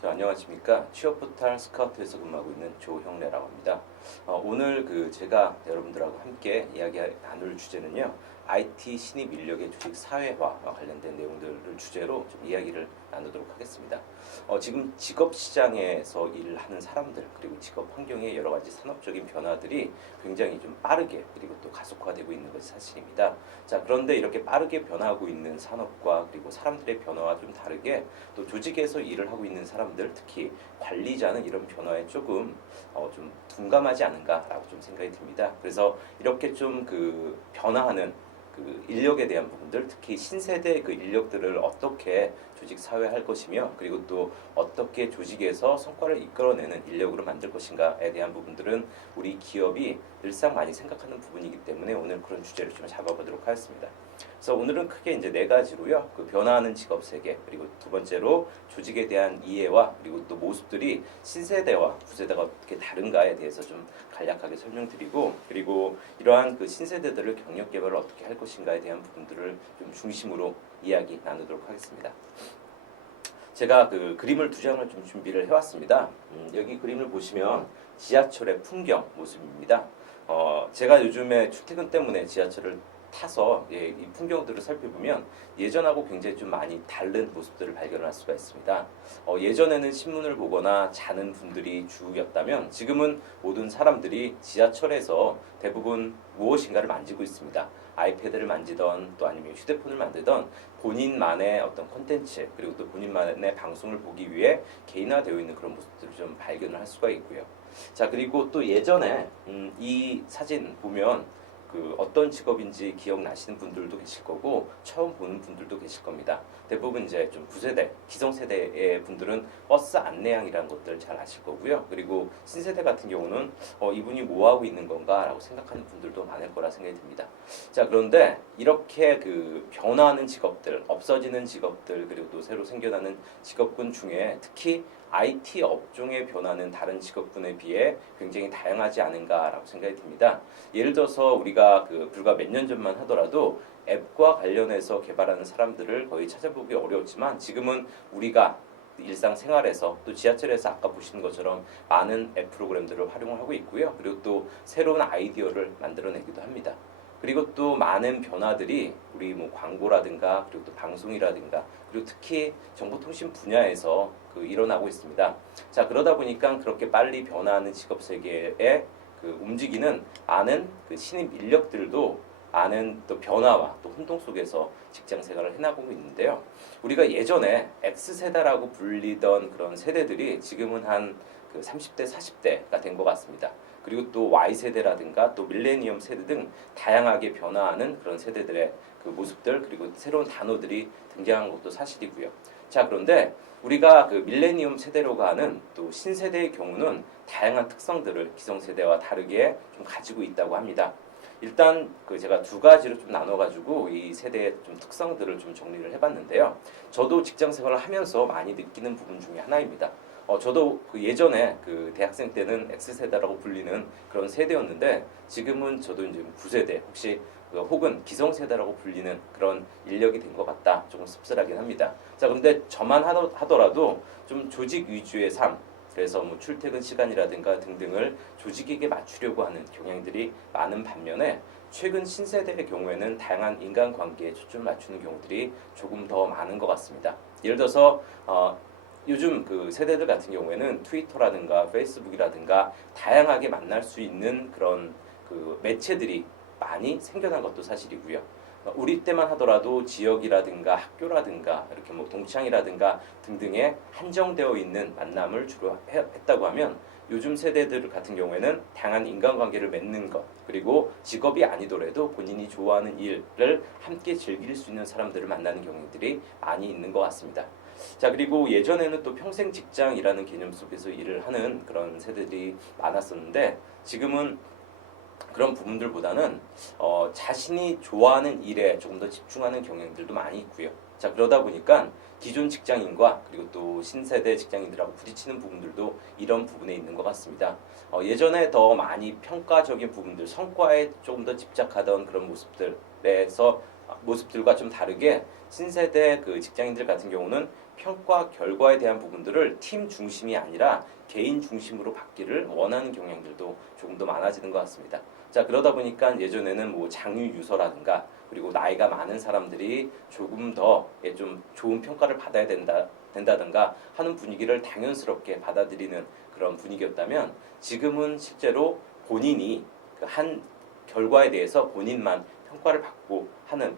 안녕하십니까. 취업포탈 스카우트에서 근무하고 있는 조형래라고 합니다. 오늘 제가 여러분들하고 함께 이야기 나눌 주제는요. IT 신입 인력의 조직 사회화와 관련된 내용들을 주제로 좀 이야기를 나누도록 하겠습니다. 지금 직업 시장에서 일하는 사람들 그리고 직업 환경의 여러 가지 산업적인 변화들이 굉장히 좀 빠르게 그리고 또 가속화되고 있는 것이 사실입니다. 자, 그런데 이렇게 빠르게 변하고 있는 산업과 그리고 사람들의 변화와 좀 다르게 또 조직에서 일을 하고 있는 사람들, 특히 관리자는 이런 변화에 조금 좀 둔감하지 않은가라고 좀 생각이 듭니다. 그래서 이렇게 좀 변화하는 인력에 대한 부분들, 특히 신세대 인력들을 어떻게 조직 사회할 것이며, 그리고 또 어떻게 조직에서 성과를 이끌어내는 인력으로 만들 것인가에 대한 부분들은 우리 기업이 늘상 많이 생각하는 부분이기 때문에 오늘 그런 주제를 좀 잡아보도록 하겠습니다. 그래서 오늘은 크게 이제 네 가지로요. 변화하는 직업 세계, 그리고 두 번째로 조직에 대한 이해와 그리고 또 모습들이 신세대와 구세대가 어떻게 다른가에 대해서 좀 간략하게 설명드리고, 그리고 이러한 신세대들을 경력 개발을 어떻게 할 것인가에 대한 부분들을 좀 중심으로 이야기 나누도록 하겠습니다. 제가 그림을 두 장을 좀 준비를 해왔습니다. 여기 그림을 보시면 지하철의 풍경 모습입니다. 제가 요즘에 출퇴근 때문에 지하철을 타서 이 풍경들을 살펴보면 예전하고 굉장히 좀 많이 다른 모습들을 발견할 수가 있습니다. 예전에는 신문을 보거나 자는 분들이 주였다면 지금은 모든 사람들이 지하철에서 대부분 무엇인가를 만지고 있습니다. 아이패드를 만지던 또 아니면 휴대폰을 만들던 본인만의 어떤 콘텐츠 그리고 또 본인만의 방송을 보기 위해 개인화되어 있는 그런 모습들을 좀 발견을 할 수가 있고요. 자, 그리고 또 예전에 이 사진 보면 어떤 직업인지 기억나시는 분들도 계실 거고 처음 보는 분들도 계실 겁니다. 대부분 이제 좀 구세대, 기성세대의 분들은 버스 안내양이라는 것들 잘 아실 거고요. 그리고 신세대 같은 경우는 이분이 뭐 하고 있는 건가라고 생각하는 분들도 많을 거라 생각이 듭니다. 자, 그런데 이렇게 변화하는 직업들, 없어지는 직업들, 그리고 또 새로 생겨나는 직업군 중에 특히 IT 업종의 변화는 다른 직업군에 비해 굉장히 다양하지 않은가라고 생각이 듭니다. 예를 들어서 우리가 불과 몇 년 전만 하더라도 앱과 관련해서 개발하는 사람들을 거의 찾아보기 어려웠지만 지금은 우리가 일상생활에서 또 지하철에서 아까 보시는 것처럼 많은 앱 프로그램들을 활용을 하고 있고요. 그리고 또 새로운 아이디어를 만들어내기도 합니다. 그리고 또 많은 변화들이 우리 광고라든가 그리고 또 방송이라든가 그리고 특히 정보통신 분야에서 일어나고 있습니다. 자, 그러다 보니까 그렇게 빨리 변화하는 직업 세계에 움직이는 많은 신입 인력들도 많은 또 변화와 또 혼동 속에서 직장 생활을 해나가고 있는데요. 우리가 예전에 X세대라고 불리던 그런 세대들이 지금은 한 30대, 40대가 된 것 같습니다. 그리고 또 Y세대라든가 또 밀레니엄 세대 등 다양하게 변화하는 그런 세대들의 모습들 그리고 새로운 단어들이 등장한 것도 사실이고요. 자, 그런데 우리가 밀레니엄 세대로 가는 또 신세대의 경우는 다양한 특성들을 기성세대와 다르게 좀 가지고 있다고 합니다. 일단 제가 두 가지로 좀 나눠가지고 이 세대의 좀 특성들을 좀 정리를 해봤는데요. 저도 직장 생활을 하면서 많이 느끼는 부분 중에 하나입니다. 저도 예전에 대학생 때는 X세대라고 불리는 그런 세대였는데 지금은 저도 이제 9세대 혹시 혹은 기성세대라고 불리는 그런 인력이 된 것 같다. 조금 씁쓸하긴 합니다. 자, 근데 저만 하더라도 좀 조직 위주의 삶, 그래서 출퇴근 시간이라든가 등등을 조직에게 맞추려고 하는 경향들이 많은 반면에 최근 신세대의 경우에는 다양한 인간관계에 초점을 맞추는 경우들이 조금 더 많은 것 같습니다. 예를 들어서 요즘 세대들 같은 경우에는 트위터라든가 페이스북이라든가 다양하게 만날 수 있는 그런 매체들이 많이 생겨난 것도 사실이고요. 우리 때만 하더라도 지역이라든가 학교라든가 이렇게 동창이라든가 등등에 한정되어 있는 만남을 주로 했다고 하면 요즘 세대들 같은 경우에는 다양한 인간관계를 맺는 것 그리고 직업이 아니더라도 본인이 좋아하는 일을 함께 즐길 수 있는 사람들을 만나는 경우들이 많이 있는 것 같습니다. 자, 그리고 예전에는 또 평생 직장이라는 개념 속에서 일을 하는 그런 세대들이 많았었는데 지금은 그런 부분들보다는 자신이 좋아하는 일에 조금 더 집중하는 경향들도 많이 있고요. 자, 그러다 보니까 기존 직장인과 그리고 또 신세대 직장인들하고 부딪히는 부분들도 이런 부분에 있는 것 같습니다. 예전에 더 많이 평가적인 부분들, 성과에 조금 더 집착하던 그런 모습들과 좀 다르게 신세대 직장인들 같은 경우는 평가 결과에 대한 부분들을 팀 중심이 아니라 개인 중심으로 바뀌를 원하는 경향들도 조금 더 많아지는 것 같습니다. 자, 그러다 보니까 예전에는 뭐 장유 유서라든가 그리고 나이가 많은 사람들이 조금 더 좀 좋은 평가를 받아야 된다든가 하는 분위기를 당연스럽게 받아들이는 그런 분위기였다면 지금은 실제로 본인이 그 한 결과에 대해서 본인만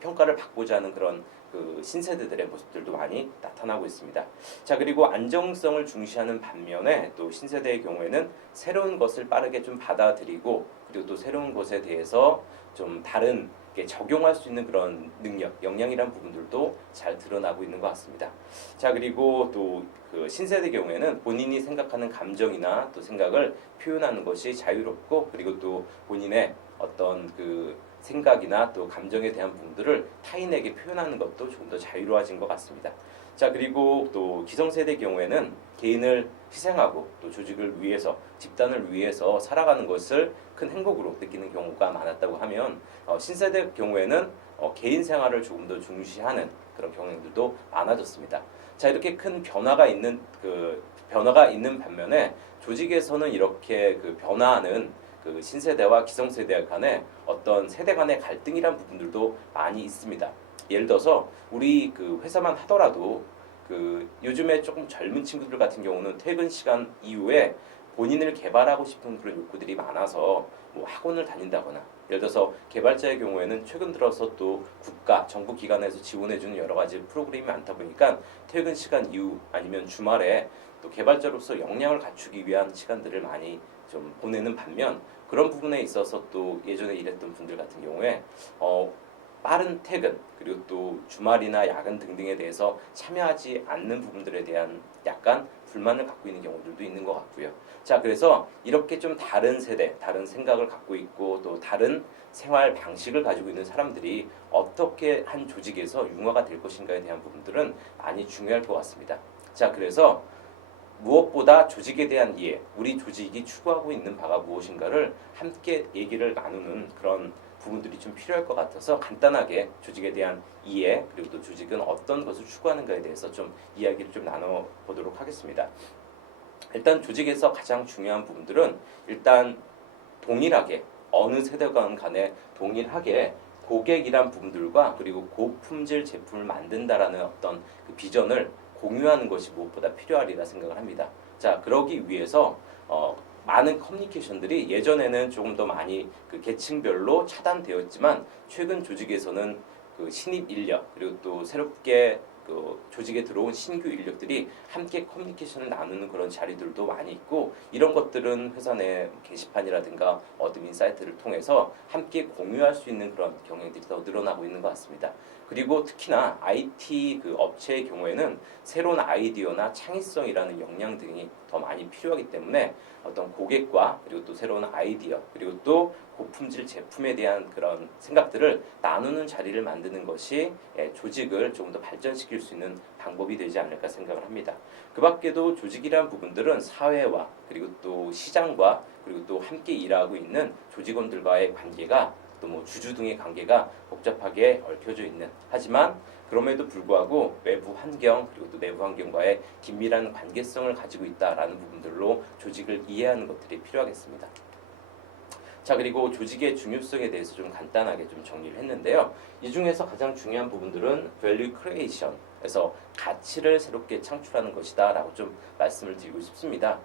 평가를 받고자 하는 그런 그 신세대들의 모습들도 많이 나타나고 있습니다. 자, 그리고 안정성을 중시하는 반면에 또 신세대의 경우에는 새로운 것을 빠르게 좀 받아들이고 그리고 또 새로운 것에 대해서 좀 다른 적용할 수 있는 그런 능력, 역량이란 부분들도 잘 드러나고 있는 것 같습니다. 자, 그리고 또 그 신세대 경우에는 본인이 생각하는 감정이나 또 생각을 표현하는 것이 자유롭고 그리고 또 본인의 어떤 그 생각이나 또 감정에 대한 부분들을 타인에게 표현하는 것도 조금 더 자유로워진 것 같습니다. 자, 그리고 또 기성세대의 경우에는 개인을 희생하고 또 조직을 위해서 집단을 위해서 살아가는 것을 큰 행복으로 느끼는 경우가 많았다고 하면 신세대 경우에는 개인 생활을 조금 더 중시하는 그런 경향들도 많아졌습니다. 자, 이렇게 큰 변화가 있는 반면에 조직에서는 이렇게 그 변화하는 그 신세대와 기성세대 간의 어떤 세대 간의 갈등이란 부분들도 많이 있습니다. 예를 들어서 우리 그 회사만 하더라도 그 요즘에 조금 젊은 친구들 같은 경우는 퇴근 시간 이후에 본인을 개발하고 싶은 그런 욕구들이 많아서 뭐 학원을 다닌다거나 예를 들어서 개발자의 경우에는 최근 들어서 또 국가, 정부 기관에서 지원해주는 여러 가지 프로그램이 많다 보니까 퇴근 시간 이후 아니면 주말에 또 개발자로서 역량을 갖추기 위한 시간들을 많이 좀 보내는 반면 그런 부분에 있어서 또 예전에 일했던 분들 같은 경우에 빠른 퇴근 그리고 또 주말이나 야근 등등에 대해서 참여하지 않는 부분들에 대한 약간 불만을 갖고 있는 경우들도 있는 것 같고요. 자, 그래서 이렇게 좀 다른 세대, 다른 생각을 갖고 있고 또 다른 생활 방식을 가지고 있는 사람들이 어떻게 한 조직에서 융화가 될 것인가에 대한 부분들은 많이 중요할 것 같습니다. 자, 그래서 무엇보다 조직에 대한 이해, 우리 조직이 추구하고 있는 바가 무엇인가를 함께 얘기를 나누는 그런 부분들이 좀 필요할 것 같아서 간단하게 조직에 대한 이해 그리고 또 조직은 어떤 것을 추구하는가에 대해서 좀 이야기를 좀 나눠보도록 하겠습니다. 일단 조직에서 가장 중요한 부분들은 일단 동일하게 어느 세대간 간에 동일하게 고객이란 부분들과 그리고 고품질 제품을 만든다라는 어떤 그 비전을 공유하는 것이 무엇보다 필요하리라 생각을 합니다. 자, 그러기 위해서 많은 커뮤니케이션들이 예전에는 조금 더 많이 그 계층별로 차단되었지만 최근 조직에서는 그 신입 인력 그리고 또 새롭게 그 조직에 들어온 신규 인력들이 함께 커뮤니케이션을 나누는 그런 자리들도 많이 있고 이런 것들은 회사 내 게시판이라든가 어드민 사이트를 통해서 함께 공유할 수 있는 그런 경향들이 더 늘어나고 있는 것 같습니다. 그리고 특히나 IT 그 업체의 경우에는 새로운 아이디어나 창의성이라는 역량 등이 더 많이 필요하기 때문에 어떤 고객과 그리고 또 새로운 아이디어 그리고 또 고품질 제품에 대한 그런 생각들을 나누는 자리를 만드는 것이 조직을 조금 더 발전시킬 수 있는 방법이 되지 않을까 생각을 합니다. 그 밖에도 조직이라는 부분들은 사회와 그리고 또 시장과 그리고 또 함께 일하고 있는 조직원들과의 관계가 또 뭐 주주 등의 관계가 복잡하게 얽혀져 있는 하지만 그럼에도 불구하고 외부 환경 그리고 또 내부 환경과의 긴밀한 관계성을 가지고 있다라는 부분들로 조직을 이해하는 것들이 필요하겠습니다. 자, 그리고 조직의 중요성에 대해서 좀 간단하게 좀 정리를 했는데요. 이 중에서 가장 중요한 부분들은 value creation에서 가치를 새롭게 창출하는 것이다라고 좀 말씀을 드리고 싶습니다.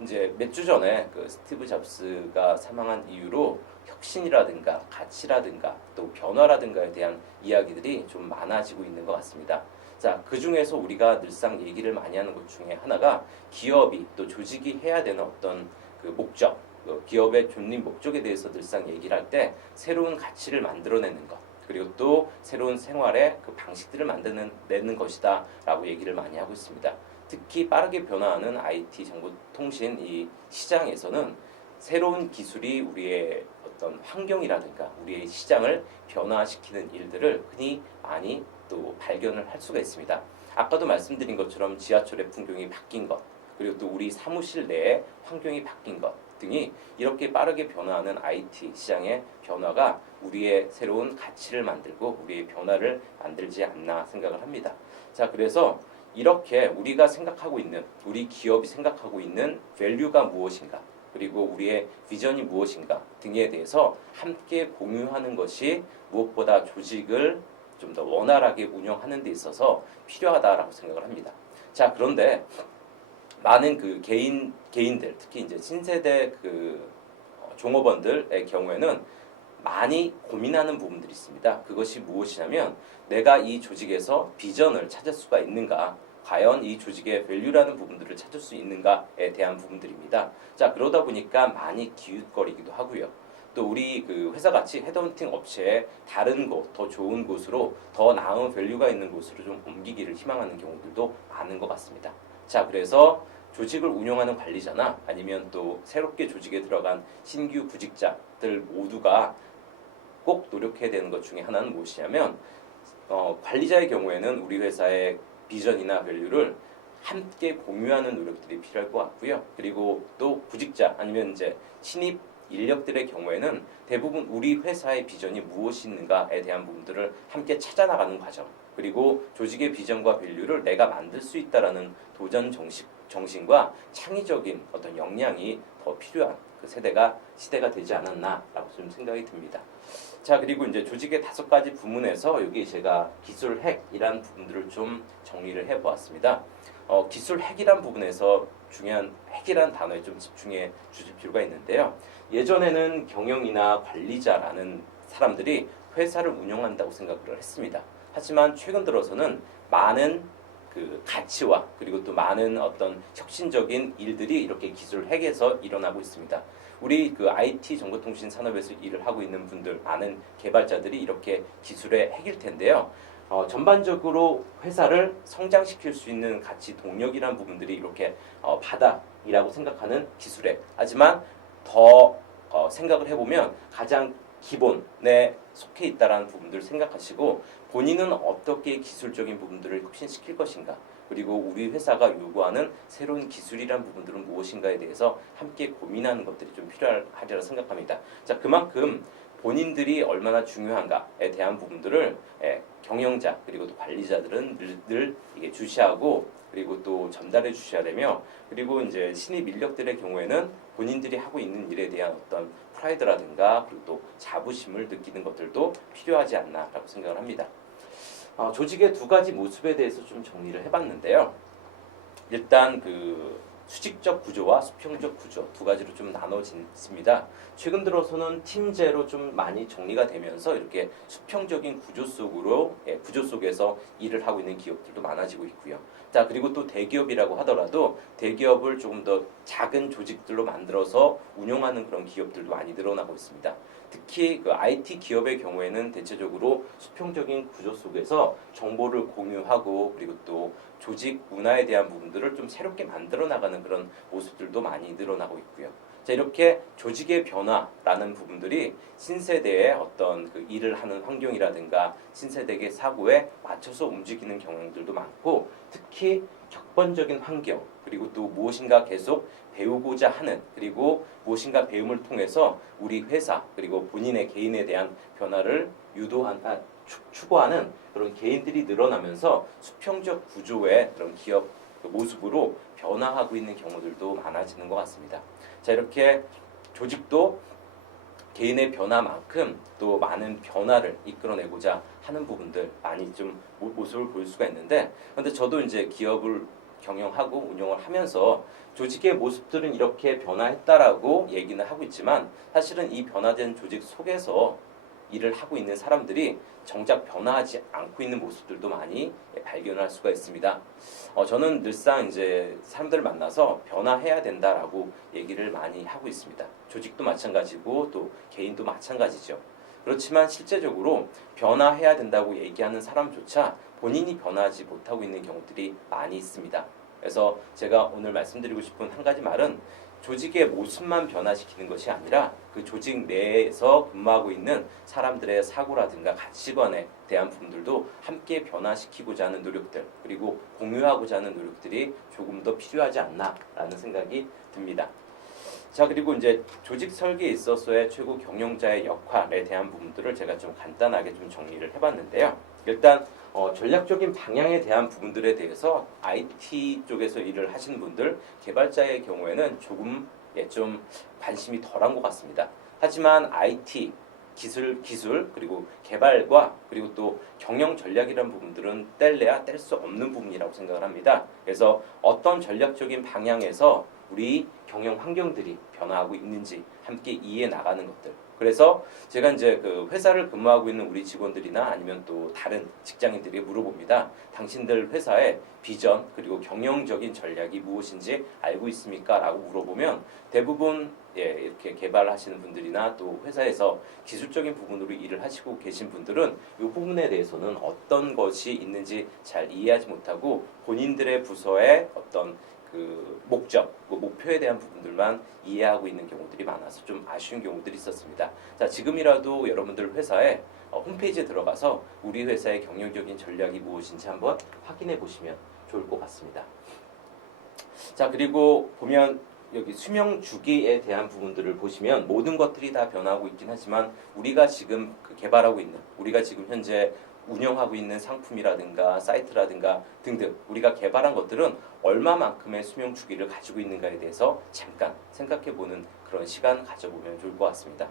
이제 몇 주 전에 그 스티브 잡스가 사망한 이후로 혁신이라든가 가치라든가 또 변화라든가에 대한 이야기들이 좀 많아지고 있는 것 같습니다. 자, 그 중에서 우리가 늘상 얘기를 많이 하는 것 중에 하나가 기업이 또 조직이 해야 되는 어떤 그 목적, 기업의 존립 목적에 대해서 늘상 얘기를 할 때 새로운 가치를 만들어내는 것 그리고 또 새로운 생활의 그 방식들을 만들어내는 것이다 라고 얘기를 많이 하고 있습니다. 특히 빠르게 변화하는 IT 정보통신 이 시장에서는 새로운 기술이 우리의 어떤 환경이라든가 우리의 시장을 변화시키는 일들을 흔히 많이 또 발견을 할 수가 있습니다. 아까도 말씀드린 것처럼 지하철의 풍경이 바뀐 것 그리고 또 우리 사무실 내의 환경이 바뀐 것 등이 이렇게 빠르게 변화하는 IT 시장의 변화가 우리의 새로운 가치를 만들고 우리의 변화를 만들지 않나 생각을 합니다. 자, 그래서 이렇게 우리가 생각하고 있는, 우리 기업이 생각하고 있는 밸류가 무엇인가, 그리고 우리의 비전이 무엇인가 등에 대해서 함께 공유하는 것이 무엇보다 조직을 좀 더 원활하게 운영하는 데 있어서 필요하다라고 생각을 합니다. 자, 그런데 많은 그 개인들, 특히 이제 신세대 그 종업원들의 경우에는 많이 고민하는 부분들이 있습니다. 그것이 무엇이냐면 내가 이 조직에서 비전을 찾을 수가 있는가, 과연 이 조직의 밸류라는 부분들을 찾을 수 있는가에 대한 부분들입니다. 자, 그러다 보니까 많이 기웃거리기도 하고요. 또 우리 그 회사같이 헤드헌팅 업체에 다른 곳, 더 좋은 곳으로, 더 나은 밸류가 있는 곳으로 좀 옮기기를 희망하는 경우들도 많은 것 같습니다. 자, 그래서 조직을 운영하는 관리자나 아니면 또 새롭게 조직에 들어간 신규 구직자들 모두가 꼭 노력해야 되는 것 중에 하나는 무엇이냐면 관리자의 경우에는 우리 회사의 비전이나 밸류를 함께 공유하는 노력들이 필요할 것 같고요. 그리고 또 구직자 아니면 이제 신입 인력들의 경우에는 대부분 우리 회사의 비전이 무엇인가에 대한 부분들을 함께 찾아나가는 과정, 그리고 조직의 비전과 밸류를 내가 만들 수 있다라는 도전 정신과 창의적인 어떤 역량이 더 필요한 그 시대가 되지 않았나라고 좀 생각이 듭니다. 자, 그리고 이제 조직의 5가지 부문에서 여기 제가 기술 핵이라는 부분들을 좀 정리를 해보았습니다. 기술 핵이란 부분에서 중요한 핵이란 단어에 좀 집중해 주실 필요가 있는데요. 예전에는 경영이나 관리자라는 사람들이 회사를 운영한다고 생각을 했습니다. 하지만 최근 들어서는 많은 그 가치와 그리고 또 많은 어떤 혁신적인 일들이 이렇게 기술 핵에서 일어나고 있습니다. 우리 그 IT 정보통신 산업에서 일을 하고 있는 분들, 많은 개발자들이 이렇게 기술의 핵일 텐데요. 전반적으로 회사를 성장시킬 수 있는 가치 동력이라는 부분들이 이렇게 바닥이라고 생각하는 기술의, 하지만 더 생각을 해보면 가장 기본에 속해 있다라는 부분들을 생각하시고 본인은 어떻게 기술적인 부분들을 혁신시킬 것인가, 그리고 우리 회사가 요구하는 새로운 기술이란 부분들은 무엇인가에 대해서 함께 고민하는 것들이 좀 필요하리라 생각합니다. 자, 그만큼 본인들이 얼마나 중요한가에 대한 부분들을 경영자 그리고 또 관리자들은 늘 이게 주시하고 그리고 또 전달해 주셔야 되며, 그리고 이제 신입 인력들의 경우에는 본인들이 하고 있는 일에 대한 어떤 프라이드라든가 그리고 또 자부심을 느끼는 것들도 필요하지 않나라고 생각을 합니다. 조직의 2가지 모습에 대해서 좀 정리를 해봤는데요. 일단 그 수직적 구조와 수평적 구조 2가지로 좀 나눠집니다. 최근 들어서는 팀제로 좀 많이 정리가 되면서 이렇게 수평적인 구조 속에서 일을 하고 있는 기업들도 많아지고 있고요. 자, 그리고 또 대기업이라고 하더라도 대기업을 조금 더 작은 조직들로 만들어서 운영하는 그런 기업들도 많이 늘어나고 있습니다. 특히 그 IT 기업의 경우에는 대체적으로 수평적인 구조 속에서 정보를 공유하고 그리고 또 조직 문화에 대한 부분들을 좀 새롭게 만들어 나가는 그런 모습들도 많이 늘어나고 있고요. 자, 이렇게 조직의 변화라는 부분들이 신세대의 어떤 그 일을 하는 환경이라든가 신세대의 사고에 맞춰서 움직이는 경향들도 많고, 특히 격번적인 환경, 그리고 또 무엇인가 계속 배우고자 하는, 그리고 무엇인가 배움을 통해서 우리 회사 그리고 본인의 개인에 대한 변화를 추구하는 그런 개인들이 늘어나면서 수평적 구조의 그런 기업 모습으로 변화하고 있는 경우들도 많아지는 것 같습니다. 자, 이렇게 조직도 개인의 변화만큼 또 많은 변화를 이끌어내고자 하는 부분들 많이 좀 모습을 볼 수가 있는데, 그런데 저도 이제 기업을 경영하고 운영을 하면서 조직의 모습들은 이렇게 변화했다라고 얘기는 하고 있지만 사실은 이 변화된 조직 속에서 일을 하고 있는 사람들이 정작 변화하지 않고 있는 모습들도 많이 발견할 수가 있습니다. 저는 늘상 이제 사람들을 만나서 변화해야 된다라고 얘기를 많이 하고 있습니다. 조직도 마찬가지고 또 개인도 마찬가지죠. 그렇지만 실제적으로 변화해야 된다고 얘기하는 사람조차 본인이 변화하지 못하고 있는 경우들이 많이 있습니다. 그래서 제가 오늘 말씀드리고 싶은 한 가지 말은 조직의 모습만 변화시키는 것이 아니라 그 조직 내에서 근무하고 있는 사람들의 사고라든가 가치관에 대한 부분들도 함께 변화시키고자 하는 노력들, 그리고 공유하고자 하는 노력들이 조금 더 필요하지 않나라는 생각이 듭니다. 자, 그리고 이제 조직 설계에 있어서의 최고 경영자의 역할에 대한 부분들을 제가 좀 간단하게 좀 정리를 해봤는데요. 일단 전략적인 방향에 대한 부분들에 대해서 IT 쪽에서 일을 하시는 분들, 개발자의 경우에는 조금 좀 관심이 덜한 것 같습니다. 하지만 IT 기술 그리고 개발과 그리고 또 경영 전략이라는 부분들은 뗄래야 뗄 수 없는 부분이라고 생각을 합니다. 그래서 어떤 전략적인 방향에서 우리 경영 환경들이 변화하고 있는지 함께 이해해 나가는 것들. 그래서 제가 이제 그 회사를 근무하고 있는 우리 직원들이나 아니면 또 다른 직장인들에게 물어봅니다. 당신들 회사의 비전 그리고 경영적인 전략이 무엇인지 알고 있습니까? 라고 물어보면 대부분 이렇게 개발하시는 분들이나 또 회사에서 기술적인 부분으로 일을 하시고 계신 분들은 이 부분에 대해서는 어떤 것이 있는지 잘 이해하지 못하고 본인들의 부서의 어떤 그 목적, 그 목표에 대한 부분들만 이해하고 있는 경우들이 많아서 좀 아쉬운 경우들이 있었습니다. 자, 지금이라도 여러분들 회사에 홈페이지에 들어가서 우리 회사의 경영적인 전략이 무엇인지 한번 확인해 보시면 좋을 것 같습니다. 자, 그리고 보면 여기 수명 주기에 대한 부분들을 보시면 모든 것들이 다 변하고 있긴 하지만 우리가 지금 개발하고 있는, 우리가 지금 현재 운영하고 있는 상품이라든가 사이트라든가 등등 우리가 개발한 것들은 얼마만큼의 수명 주기를 가지고 있는가에 대해서 잠깐 생각해보는 그런 시간 가져보면 좋을 것 같습니다.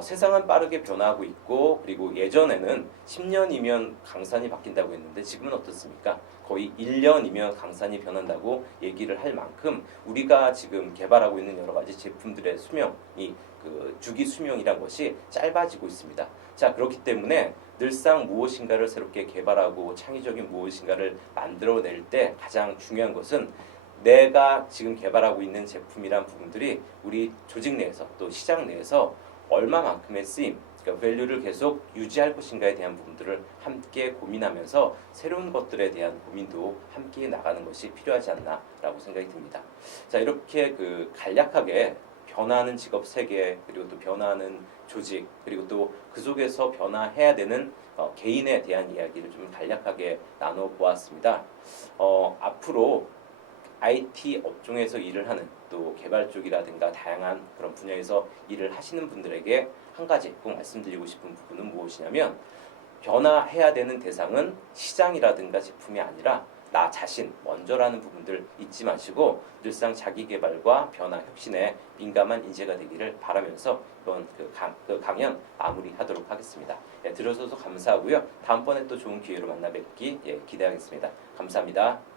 세상은 빠르게 변화하고 있고 그리고 예전에는 10년이면 강산이 바뀐다고 했는데 지금은 어떻습니까? 거의 1년이면 강산이 변한다고 얘기를 할 만큼 우리가 지금 개발하고 있는 여러 가지 제품들의 수명이 그 주기 수명이란 것이 짧아지고 있습니다. 자, 그렇기 때문에 늘상 무엇인가를 새롭게 개발하고 창의적인 무엇인가를 만들어낼 때 가장 중요한 것은 내가 지금 개발하고 있는 제품이란 부분들이 우리 조직 내에서 또 시장 내에서 얼마만큼의 쓰임, 그러니까 밸류를 계속 유지할 것인가에 대한 부분들을 함께 고민하면서 새로운 것들에 대한 고민도 함께 나가는 것이 필요하지 않나라고 생각이 듭니다. 자, 이렇게 그 간략하게 변화하는 직업 세계 그리고 또 변화하는 조직 그리고 또 그 속에서 변화해야 되는 개인에 대한 이야기를 좀 간략하게 나눠 보았습니다. 앞으로 IT 업종에서 일을 하는 또 개발 쪽이라든가 다양한 그런 분야에서 일을 하시는 분들에게 한 가지 꼭 말씀드리고 싶은 부분은 무엇이냐면 변화해야 되는 대상은 시장이라든가 제품이 아니라 나 자신 먼저라는 부분들 잊지 마시고 늘상 자기 개발과 변화 혁신에 민감한 인재가 되기를 바라면서 이번 그 강연 마무리하도록 하겠습니다. 들어줘서 감사하고요. 다음번에 또 좋은 기회로 만나 뵙기 기대하겠습니다. 감사합니다.